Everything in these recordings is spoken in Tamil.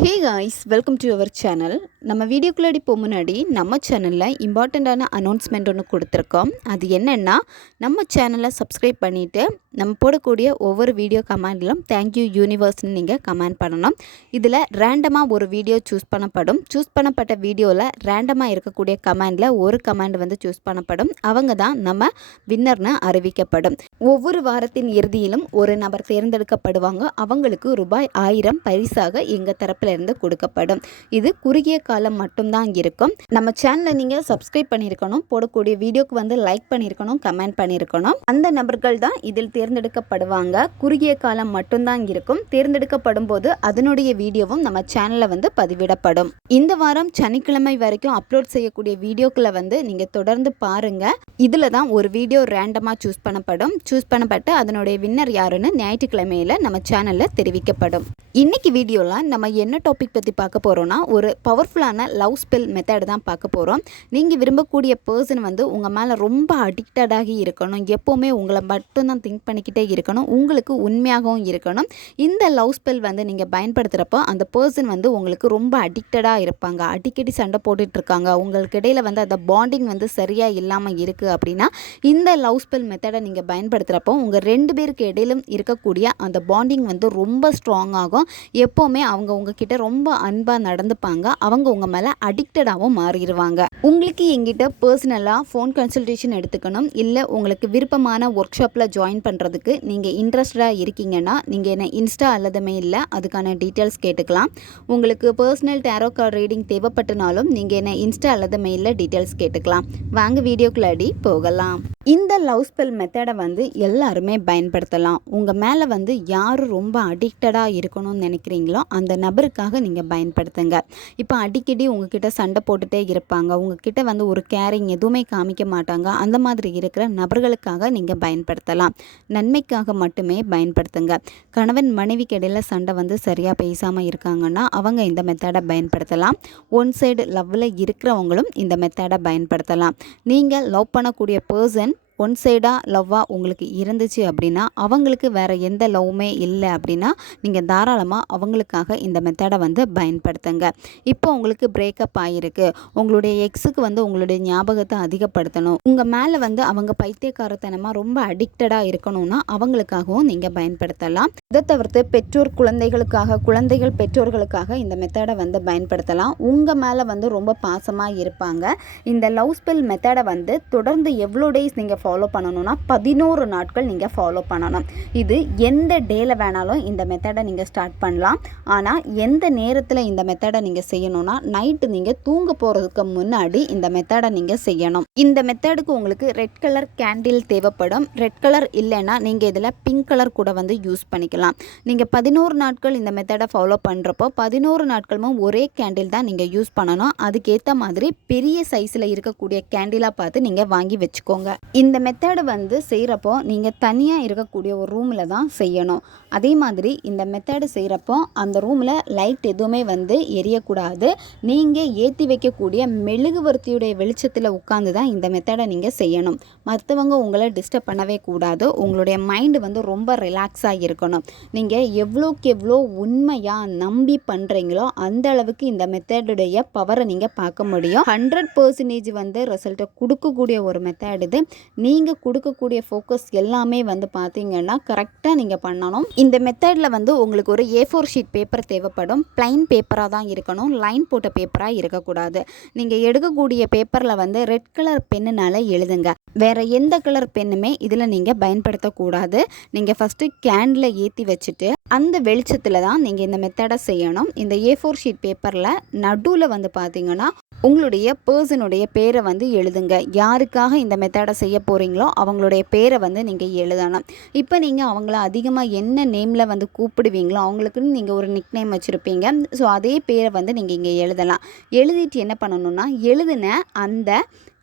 Hey guys, welcome to your channel. நம்ம வீடியோக்குள்ளாடி போக முன்னாடி நம்ம சேனலில் இம்பார்ட்டண்ட்டான அனௌன்ஸ்மெண்ட் ஒன்று கொடுத்துருக்கோம். அது என்னென்னா, நம்ம சேனலை சப்ஸ்கிரைப் பண்ணிவிட்டு நம்ம போடக்கூடிய ஒவ்வொரு வீடியோ கமெண்ட்லும் தேங்க்யூ யூனிவர்ஸ்னு நீங்கள் கமெண்ட் பண்ணணும். இதில் ரேண்டமாக ஒரு வீடியோ சூஸ் பண்ணப்படும். சூஸ் பண்ணப்பட்ட வீடியோவில் ரேண்டமாக இருக்கக்கூடிய கமெண்டில் ஒரு கமெண்ட் வந்து சூஸ் பண்ணப்படும். அவங்க தான் நம்ம வின்னர்னு அறிவிக்கப்படும். ஒவ்வொரு வாரத்தின் இறுதியிலும் ஒரு நபர் தேர்ந்தெடுக்கப்படுவாங்க. அவங்களுக்கு ரூபாய் 1000 பரிசாக எங்கள் தரப்பிலிருந்து கொடுக்கப்படும். இது குறுகிய காலம் மட்டும்தான் இருக்கும். நம்ம சேனலை நீங்கள் சப்ஸ்கிரைப் பண்ணியிருக்கணும், போடக்கூடிய வீடியோக்கு வந்து லைக் பண்ணியிருக்கணும், கமெண்ட் பண்ணியிருக்கணும். அந்த நபர்கள் தான் இதில் தேர்ந்தெடுக்கப்படுவாங்க. குறுகிய காலம் மட்டும்தான் இருக்கும். தேர்ந்தெடுக்கப்படும் போது அதனுடைய வீடியோவும் நம்ம சேனலில் வந்து பதிவிடப்படும். இந்த வாரம் சனிக்கிழமை வரைக்கும் அப்லோட் செய்யக்கூடிய வீடியோக்களை வந்து நீங்கள் தொடர்ந்து பாருங்கள். இதில் தான் ஒரு வீடியோ ரேண்டமாக சூஸ் பண்ணப்படும். சூஸ் பண்ணப்பட்டு அதனுடைய வின்னர் யாருன்னு ஞாயிற்றுக்கிழமையில் நம்ம சேனலில் தெரிவிக்கப்படும். இன்னைக்கு வீடியோவில் நம்ம என்ன டாபிக் பற்றி பார்க்க போகிறோன்னா, ஒரு பவர்ஃபுல்லான லவ் ஸ்பெல் மெத்தட் தான் பார்க்க போகிறோம். நீங்கள் விரும்பக்கூடிய பர்சன் வந்து உங்கள் மேலே ரொம்ப அடிக்டடாகி இருக்கணும். எப்போவுமே உங்களை மட்டும்தான் திங்க் பண்ணிக்கிட்டே இருக்கணும். உங்களுக்கு உண்மையாகவும் இருக்கணும். இந்த லவ் ஸ்பெல் வந்து நீங்கள் பயன்படுத்துகிறப்போ அந்த பர்சன் வந்து உங்களுக்கு ரொம்ப அடிக்டடாக இருப்பாங்க. அடிக்கடி சண்டை போட்டுட்ருக்காங்க. உங்களுக்கு இடையில் வந்து அந்த பாண்டிங் வந்து சரியாக இல்லாமல் இருக்குது அப்படின்னா, இந்த லவ் ஸ்பெல் மெத்தடை நீங்கள் பயன்படுத்துகிறப்போ உங்கள் 2 பேருக்கு இடையிலும் இருக்கக்கூடிய அந்த பாண்டிங் வந்து ரொம்ப ஸ்ட்ராங் ஆகும். எப்போவுமே அவங்க உங்ககிட்ட ரொம்ப அன்பாக நடந்துப்பாங்க. அவங்க உங்கள் மேலே அடிக்டடாகவும் மாறிடுவாங்க. உங்களுக்கு எங்கிட்ட பர்சனலாக ஃபோன் கன்சல்டேஷன் எடுத்துக்கணும், இல்லை உங்களுக்கு விருப்பமான ஒர்க் ஷாப்பில் ஜாயின் பண்ணுறதுக்கு நீங்கள் இன்ட்ரெஸ்டடாக இருக்கீங்கன்னா நீங்கள் என்ன இன்ஸ்டா அல்லது மெயிலில் அதுக்கான டீட்டெயில்ஸ் கேட்டுக்கலாம். உங்களுக்கு பர்சனல் டேரோ கார்டு ரீடிங் தேவைப்பட்டனாலும் நீங்கள் என்ன இன்ஸ்டா அல்லது மெயிலில் டீட்டெயில்ஸ் கேட்டுக்கலாம். வாங்க வீடியோக்குள்ளாடி போகலாம். இந்த லவ் ஸ்பெல் மெத்தடை வந்து எல்லாருமே பயன்படுத்தலாம். உங்கள் மேலே வந்து யார் ரொம்ப அடிக்டடாக இருக்கணும்னு நினைக்கிறீங்களோ அந்த நபருக்காக நீங்கள் பயன்படுத்துங்க. இப்போ அடிக்கடி உங்ககிட்ட சண்டை போட்டுகிட்டே இருப்பாங்க, உங்ககிட்ட வந்து ஒரு கேரிங் எதுவுமே காமிக்க மாட்டாங்க, அந்த மாதிரி இருக்கிற நபர்களுக்காக நீங்கள் பயன்படுத்தலாம். நன்மைக்காக மட்டுமே பயன்படுத்துங்க. கணவன் மனைவிக்கு இடையில சண்டை வந்து சரியாக பேசாமல் இருக்காங்கன்னா அவங்க இந்த மெத்தடை பயன்படுத்தலாம். ஒன் சைடு லவ்வில் இருக்கிறவங்களும் இந்த மெத்தடை பயன்படுத்தலாம். நீங்கள் லவ் பண்ணக்கூடிய பர்சன் ஒன் சைடாக லவ்வாக உங்களுக்கு இருந்துச்சு அப்படின்னா, அவங்களுக்கு வேறு எந்த லவ்வுமே இல்லை அப்படின்னா நீங்கள் தாராளமாக அவங்களுக்காக இந்த மெத்தடை வந்து பயன்படுத்துங்க. இப்போ உங்களுக்கு பிரேக்கப் ஆகிருக்கு, உங்களுடைய எக்ஸுக்கு வந்து உங்களுடைய ஞாபகத்தை அதிகப்படுத்தணும், உங்கள் மேலே வந்து அவங்க பைத்தியக்காரத்தனமாக ரொம்ப அடிக்டடாக இருக்கணும்னா அவங்களுக்காகவும் நீங்கள் பயன்படுத்தலாம். இதை தவிர்த்து பெற்றோர் குழந்தைகளுக்காக, குழந்தைகள் பெற்றோர்களுக்காக இந்த மெத்தடை வந்து பயன்படுத்தலாம். உங்கள் மேலே வந்து ரொம்ப பாசமாக இருப்பாங்க. இந்த லவ் ஸ்பெல் மெத்தடை வந்து தொடர்ந்து எவ்வளோ டேஸ் நீங்கள் ஃபாலோ பண்ணணும்னா 11 நாட்கள் நீங்கள் ஃபாலோ பண்ணணும். இது எந்த டேல வேணாலும் இந்த மெத்தடை நீங்கள் ஸ்டார்ட் பண்ணலாம். ஆனால் எந்த நேரத்தில் இந்த மெத்தடை நீங்கள் செய்யணும்னா, நைட்டு நீங்கள் தூங்க போகிறதுக்கு முன்னாடி இந்த மெத்தடை நீங்கள் செய்யணும். இந்த மெத்தடுக்கு உங்களுக்கு ரெட் கலர் கேண்டில் தேவைப்படும். ரெட் கலர் இல்லைன்னா நீங்கள் இதில் பிங்க் கலர் கூட வந்து யூஸ் பண்ணிக்கலாம். நீங்கள் 11 நாட்கள் இந்த மெத்தடை ஃபாலோ பண்ணுறப்போ 11 நாட்களும் ஒரே கேண்டில் தான் நீங்கள் யூஸ் பண்ணணும். அதுக்கேற்ற மாதிரி பெரிய சைஸில் இருக்கக்கூடிய கேண்டிலாக பார்த்து நீங்கள் வாங்கி வச்சுக்கோங்க. இந்த மெத்தடை வந்து செய்கிறப்போ நீங்கள் தனியாக இருக்கக்கூடிய ஒரு ரூமில் தான் செய்யணும். அதே மாதிரி இந்த மெத்தடு செய்கிறப்போ அந்த ரூமில் லைட் எதுவுமே வந்து எரியக்கூடாது. நீங்கள் ஏற்றி வைக்கக்கூடிய மெழுகுவர்த்தியுடைய வெளிச்சத்தில் உட்காந்து தான் இந்த மெத்தடை நீங்கள் செய்யணும். மற்றவங்க உங்களை டிஸ்டர்ப் பண்ணவே கூடாது. உங்களுடைய மைண்டு வந்து ரொம்ப ரிலாக்ஸாக இருக்கணும். நீங்கள் எவ்வளோக்கு எவ்வளோ உண்மையாக நம்பி பண்ணுறீங்களோ அந்த அளவுக்கு இந்த மெத்தடுடைய பவரை நீங்கள் பார்க்க முடியும். 100% வந்து ரிசல்ட்டை கொடுக்கக்கூடிய ஒரு மெத்தட் இது. நீங்கள் கொடுக்கக்கூடிய ஃபோக்கஸ் எல்லாமே வந்து பார்த்தீங்கன்னா கரெக்டாக நீங்கள் பண்ணணும். இந்த மெத்தடில் வந்து உங்களுக்கு ஒரு A4 ஷீட் பேப்பர் தேவைப்படும். பிளைன் பேப்பராக தான் இருக்கணும், லைன் போட்ட பேப்பராக இருக்கக்கூடாது. நீங்கள் எடுக்கக்கூடிய பேப்பரில் வந்து ரெட் கலர் பென்னுனால எழுதுங்க. வேறு எந்த கலர் பென்னுமே இதில் நீங்கள் பயன்படுத்தக்கூடாது. நீங்கள் ஃபஸ்ட்டு கேண்டில் ஏற்றி வச்சுட்டு அந்த வெளிச்சத்தில் தான் நீங்கள் இந்த மெத்தடை செய்யணும். இந்த A4 ஷீட் பேப்பரில் நடுவில் வந்து பார்த்தீங்கன்னா உங்களுடைய பர்சனுடைய பேரை வந்து எழுதுங்க. யாருக்காக இந்த மெத்தடை செய்ய போகிறீங்களோ அவங்களுடைய பேரை வந்து நீங்கள் எழுதணும். இப்போ நீங்கள் அவங்கள அதிகமாக என்ன நேமில் வந்து கூப்பிடுவீங்களோ அவங்களுக்குன்னு நீங்கள் ஒரு நிக் நேம் வச்சுருப்பீங்க. ஸோ அதே பேரை வந்து நீங்கள் இங்கே எழுதலாம். எழுதிட்டு என்ன பண்ணணும்னா, எழுதின அந்த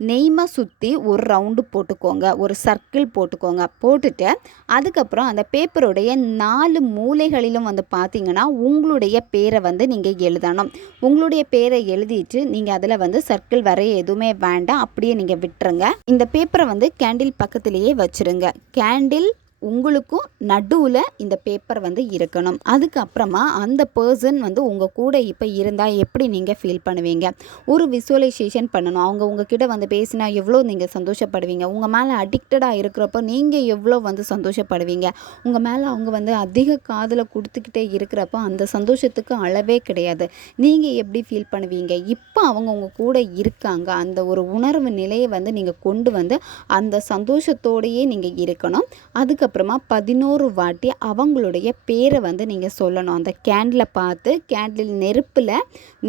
நெய்மை சுற்றி ஒரு ரவுண்டு போட்டுக்கோங்க, ஒரு சர்க்கிள் போட்டுக்கோங்க. போட்டுட்டு அதுக்கப்புறம் அந்த பேப்பருடைய 4 மூலைகளிலும் வந்து பார்த்தீங்கன்னா உங்களுடைய பேரை வந்து நீங்கள் எழுதணும். உங்களுடைய பேரை எழுதிட்டு நீங்கள் அதில் வந்து சர்க்கிள் வரைய எதுவுமே வேண்டாம், அப்படியே நீங்கள் விட்டுருங்க. இந்த பேப்பரை வந்து கேண்டில் பக்கத்திலேயே வச்சுருங்க. கேண்டில் உங்களுக்கும் நடுவில் இந்த பேப்பர் வந்து இருக்கணும். அதுக்கப்புறமா அந்த பர்சன் வந்து உங்கள் கூட இப்போ இருந்தால் எப்படி நீங்கள் ஃபீல் பண்ணுவீங்க? ஒரு விசுவலைசேஷன் பண்ணணும். அவங்க உங்ககிட்ட வந்து பேசினா எவ்வளோ நீங்கள் சந்தோஷப்படுவீங்க? உங்கள் மேலே அடிக்டடாக இருக்கிறப்போ நீங்கள் எவ்வளோ வந்து சந்தோஷப்படுவீங்க? உங்கள் மேலே அவங்க வந்து அதிக காதலை கொடுத்துக்கிட்டே இருக்கிறப்போ அந்த சந்தோஷத்துக்கு அளவே கிடையாது. நீங்கள் எப்படி ஃபீல் பண்ணுவீங்க? இப்போ அவங்க உங்கள் கூட இருக்காங்க. அந்த ஒரு உணர்வு நிலையை வந்து நீங்கள் கொண்டு வந்து அந்த சந்தோஷத்தோடையே நீங்கள் இருக்கணும். அதுக்கப்புறமா 11 வாட்டி அவங்களுடைய பேரை வந்து நீங்கள் சொல்லணும். அந்த கேண்டிலை பார்த்து கேண்டில் நெருப்பில்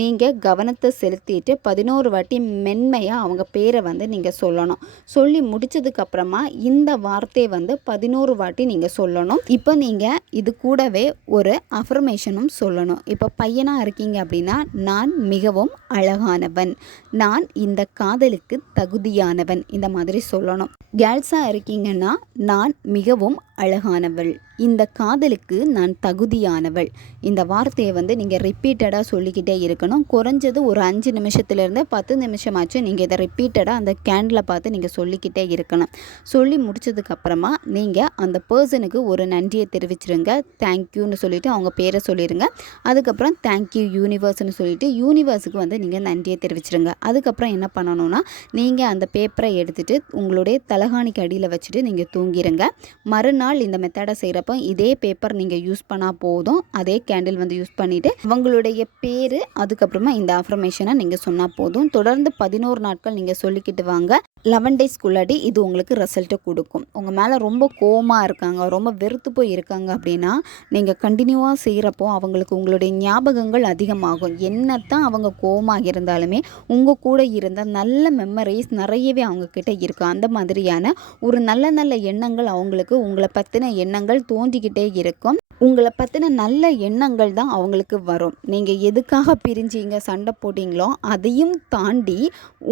நீங்கள் கவனத்தை செலுத்திட்டு 11 வாட்டி மென்மையாக அவங்க பேரை வந்து நீங்கள் சொல்லணும். சொல்லி முடித்ததுக்கப்புறமா இந்த வார்த்தையை வந்து 11 வாட்டி நீங்கள் சொல்லணும். இப்போ நீங்கள் இது கூடவே ஒரு அஃபர்மேஷனும் சொல்லணும். இப்போ பையனாக இருக்கீங்க அப்படின்னா, நான் மிகவும் அழகானவன், நான் இந்த காதலுக்கு தகுதியானவன், இந்த மாதிரி சொல்லணும். கேர்ள்ஸாக இருக்கீங்கன்னா, நான் மிகவும் அழகானவள், இந்த காதலுக்கு நான் தகுதியானவள். இந்த வார்த்தையை வந்து நீங்கள் ரிப்பீட்டடாக சொல்லிக்கிட்டே இருக்கணும். குறைஞ்சது ஒரு 5 நிமிஷத்துலேருந்து 10 நிமிஷமாச்சும் நீங்கள் இதை ரிப்பீட்டடாக அந்த கேண்டிலை பார்த்து நீங்கள் சொல்லிக்கிட்டே இருக்கணும். சொல்லி முடிச்சதுக்கப்புறமா நீங்கள் அந்த பர்சனுக்கு ஒரு நன்றியை தெரிவிச்சிருங்க. தேங்க்யூன்னு சொல்லிவிட்டு அவங்க பேரை சொல்லிடுங்க. அதுக்கப்புறம் தேங்க்யூ யூனிவர்ஸ்னு சொல்லிவிட்டு யூனிவர்ஸுக்கு வந்து நீங்கள் நன்றியை தெரிவிச்சிருங்க. அதுக்கப்புறம் என்ன பண்ணணும்னா, நீங்கள் அந்த பேப்பரை எடுத்துகிட்டு உங்களுடைய தலகாணிக்கு அடியில் வச்சுட்டு நீங்கள் தூங்கிடுங்க. மறுநாள் இந்த மெத்தடை செய்கிறப்ப இதே பேப்பர் நீங்கள் யூஸ் பண்ணால் போதும். அதே கேண்டில் வந்து யூஸ் பண்ணிவிட்டு உங்களுடைய பேர் அதுக்கப்புறமா இந்த அஃபர்மேஷனை நீங்கள் சொன்னால் போதும். தொடர்ந்து 11 நாட்கள் நீங்கள் சொல்லிக்கிட்டு வாங்க. 11 டேஸ்க்குள்ளாடி இது உங்களுக்கு ரிசல்ட்டை கொடுக்கும். உங்கள் மேலே ரொம்ப கோவமாக இருக்காங்க, ரொம்ப வெறுத்து போய் இருக்காங்க அப்படின்னா, நீங்கள் கண்டினியூவாக செய்கிறப்போ அவங்களுக்கு உங்களுடைய ஞாபகங்கள் அதிகமாகும். என்னத்தான் அவங்க கோவமாக இருந்தாலுமே உங்கள் கூட இருந்த நல்ல மெமரிஸ் நிறையவே அவங்கக்கிட்ட இருக்கும். அந்த மாதிரியான ஒரு நல்ல நல்ல எண்ணங்கள் அவங்களுக்கு உங்களை பற்றின எண்ணங்கள் தோன்றிக்கிட்டே இருக்கும். உங்களை பற்றின நல்ல எண்ணங்கள் தான் அவங்களுக்கு வரும். நீங்கள் எதுக்காக பிரிஞ்சிங்க, சண்டை போட்டிங்களோ அதையும் தாண்டி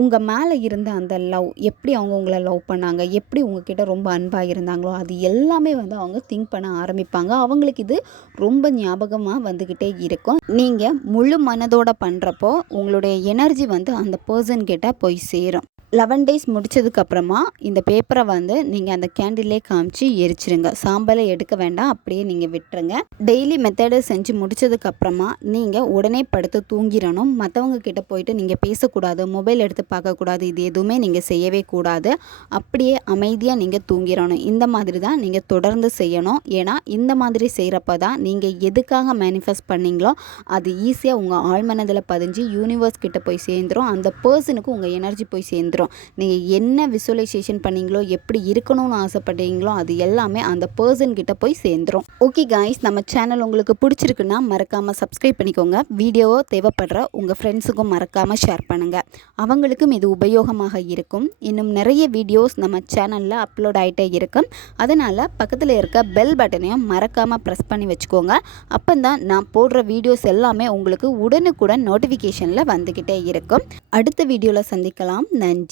உங்கள் மேலே இருந்த அந்த லவ், எப்படி அவங்க உங்களை லவ் பண்ணாங்க, எப்படி உங்ககிட்ட ரொம்ப அன்பாக இருந்தாங்களோ அது எல்லாமே வந்து அவங்க திங்க் பண்ண ஆரம்பிப்பாங்க. அவங்களுக்கு இது ரொம்ப ஞாபகமாக வந்துக்கிட்டே இருக்கும். நீங்கள் முழு மனதோடு பண்ணுறப்போ உங்களுடைய எனர்ஜி வந்து அந்த பர்சன் கிட்ட போய் சேரும். 11 டேஸ் முடித்ததுக்கப்புறமா இந்த பேப்பரை வந்து நீங்கள் அந்த கேண்டிலே காமிச்சு எரிச்சிருங்க. சாம்பலை எடுக்க வேண்டாம், அப்படியே நீங்கள் விட்டுருங்க. டெய்லி மெத்தடை செஞ்சு முடித்ததுக்கப்புறமா நீங்கள் உடனே படுத்து தூங்கிடணும். மற்றவங்க கிட்ட போயிட்டு நீங்கள் பேசக்கூடாது, மொபைல் எடுத்து பார்க்கக்கூடாது, இது எதுவுமே நீங்கள் செய்யவே கூடாது. அப்படியே அமைதியாக நீங்கள் தூங்கிடணும். இந்த மாதிரி தான் நீங்கள் தொடர்ந்து செய்யணும். ஏன்னா இந்த மாதிரி செய்கிறப்ப தான் நீங்கள் எதுக்காக மேனிஃபெஸ்ட் பண்ணீங்களோ அது ஈஸியாக உங்கள் ஆழ்மனதில் பதிஞ்சு யூனிவர்ஸ் கிட்ட போய் சேர்ந்துடும். அந்த பர்சனுக்கு உங்கள் எனர்ஜி போய் சேர்ந்துடும். நீங்கள் என்ன விசுவலைசேஷன் பண்ணீங்களோ, எப்படி இருக்கணும்னு ஆசைப்பட்டீங்களோ அது எல்லாமே அந்த பர்சன் கிட்ட போய் சேர்ந்துடும். ஓகே காய்ஸ், நம்ம சேனல் உங்களுக்கு பிடிச்சிருக்குன்னா மறக்காமல் சப்ஸ்கிரைப் பண்ணிக்கோங்க. வீடியோவோ தேவைப்படுற உங்கள் ஃப்ரெண்ட்ஸுக்கும் மறக்காமல் ஷேர் பண்ணுங்கள். அவங்களுக்கும் இது உபயோகமாக இருக்கும். இன்னும் நிறைய வீடியோஸ் நம்ம சேனலில் அப்லோட் ஆகிட்டே இருக்கும். அதனால் பக்கத்தில் இருக்க பெல் பட்டனையும் மறக்காமல் ப்ரெஸ் பண்ணி வச்சுக்கோங்க. அப்போ தான் நான் போடுற வீடியோஸ் எல்லாமே உங்களுக்கு உடனுக்குடன் நோட்டிஃபிகேஷனில் வந்துக்கிட்டே இருக்கும். அடுத்த வீடியோவில் சந்திக்கலாம். நன்றி.